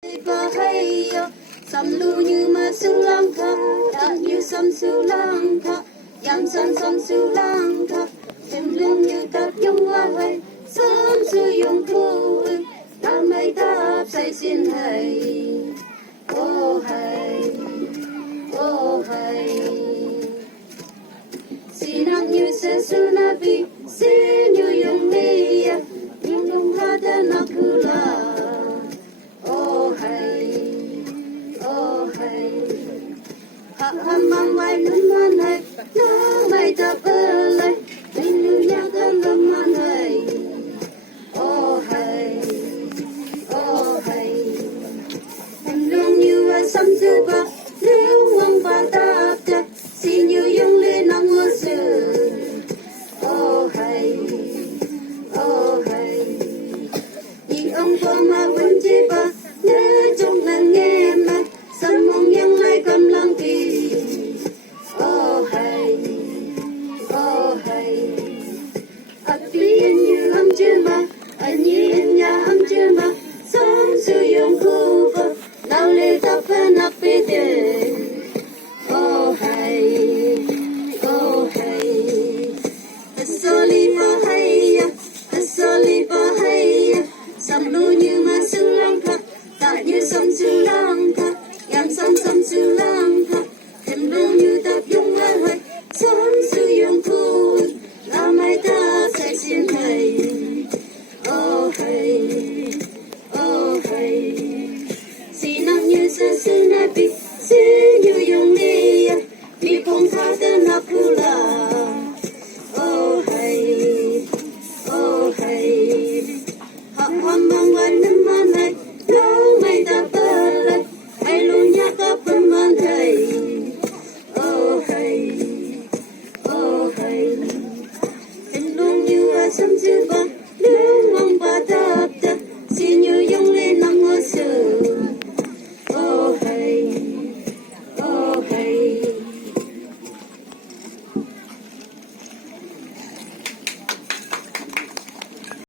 Bahaya, samlunya masuk langkah, tak như sam su langkah, yang sam su langkah, cenderung như tập dung hoa sớm su dùng thu, ta mây táp say xin hay, ô hay, ô hay, xin nắng như sẽ su nabi, xin như dùng lia, nhưng dùng hoa ta nak hula. Mang vai núi man hay, nó bay tập lại, tình yêu nhạc gần lâm man hay, oh hay, anh luôn như ai sắm dư ba, nếu mong ba ta ta, xin như dùng lên năm mưa xưa, oh hay, nhìn ông qua mà vẫn chỉ ba, nhớ trong lần nghe mà, sân mong yang lại cầm lăng kỳ. Anh nhìn nhà âm chưa mà sống sử dụng khu vực lao lê tập và nắp bê tê oh hay asali pa hay sam lu như mà sương lang khắc tại như sông sương lang khắc yam sam sương lang khắc thêm lu như tập dung hoa hay sống sử dụng khu là mai ta sẽ xin thầy oh hey, xin nắng như sương sương nabi.